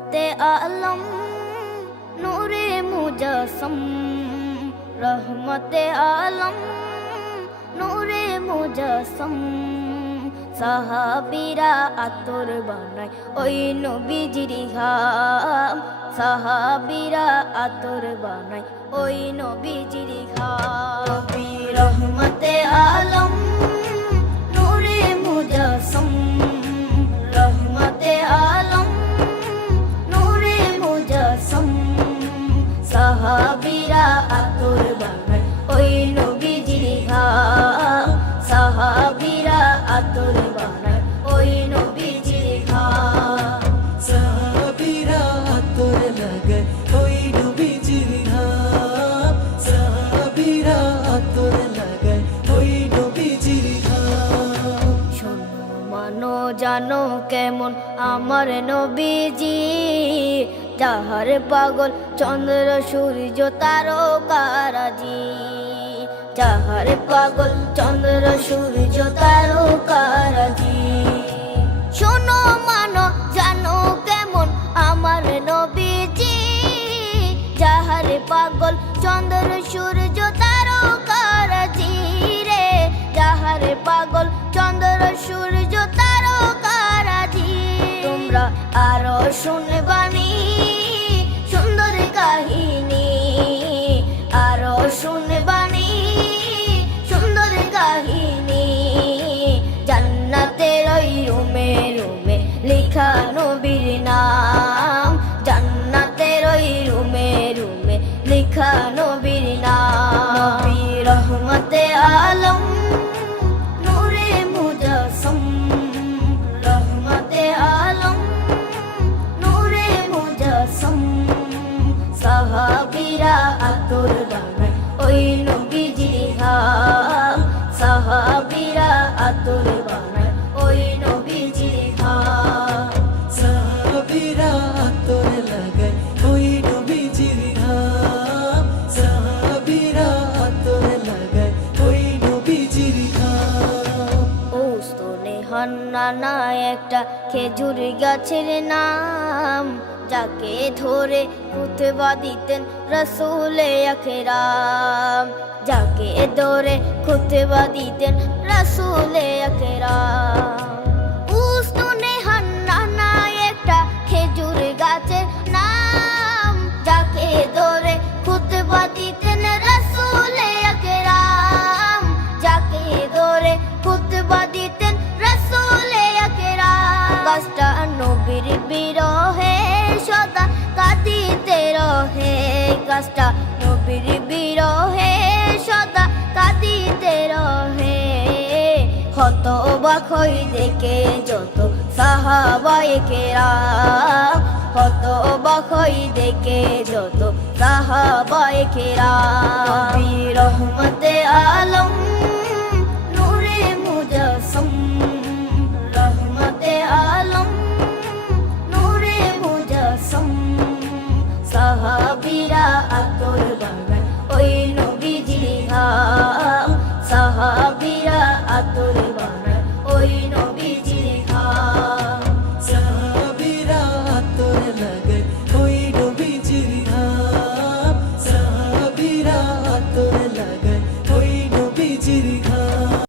রহমতে আলম নূরে মুজাসম, রহমতে আলম নূরে মুজাসম। সাহাবীরা আতর বানায় ওই নবীজির ঘাম, সাহাবীরা আতর বানায় ওই নবীজির ঘাম। নবী রহমতে আলম নূরে মুজাসম, রহমতে আলম নূরে মুজাসম। সাহাবীরা আতর বানায় ওই নবীজির ঘাম, সাহাবীরা আতর বানায় ওই নবীজির ঘাম। সাহাবীরা আতর লাগায় ওই নবীজির ঘাম, সাহাবীরা আতর লাগায় ওই নবীজির ঘাম। শোনো মানো জানো কেমন আমার নবীজি, যাহার পাগল চন্দ্র সূর্য তারকারাজি, যাহার পাগল চন্দ্র সূর্য তারকারাজি। শোনো মানো জানো কেমন আমার নবীজি, যাহার পাগল চন্দ্র সূর্য তারকারাজি রে, যাহার পাগল চন্দ্র সূর্য তারকারাজি। তোমরা আরো শুনবানি সুন্দর কাহিনী, আরো শুনবানি সুন্দর কাহিনী। জান্নাতের ওই রুমে রুমে লেখা নবীর নাম, জান্নাতের ওই রুমে রুমে লেখা নবীর নাম। নবী রহমতে আলম নূরে মুজাসম, রহমতে আলম নূরে মুজাসম। সাহাবীরা আতর বানায় ওই নবীজির ঘাম, সাহাবীরা আতর বানায় ওই নবীজির ঘাম। সাহাবীরা আতর লাগায় ওই নবীজির ঘাম, সাহাবীরা আতর লাগায় ওই নবীজির ঘাম। ওস্তনে হান্নানা একটা খেজুর গাছের নাম, যাকে ধরে খুতবা দিতেন রাসূলে আকরাম, যাকে ধরে খুতবা দিতেন রাসূলে আকরাম। উস্তনে হান্নানা একটা খেজুর গাছের নাম, যাকে ধরে খুতবা দিতেন রাসূলে আকরাম, যাকে ধরে খুতবা দিতেন রাসূলে আকরাম। গাছটা নবীর বিরহে সদা কাঁদিতে রহে, গাছটা নবীর বিরহে সদা কাঁদিতে রহে। হতবাক হই দেখে যত সাহাবায়ে কেরাম, হতবাক হই দেখে যত সাহাবায়ে কেরাম। নবী রহমতে আলম নূরে মুজাসম, রহমতে আলম নূরে মুজাসম। সাহাবীরা আতর বানায় ওই নবীজির ঘাম, সাহাবীরা আতর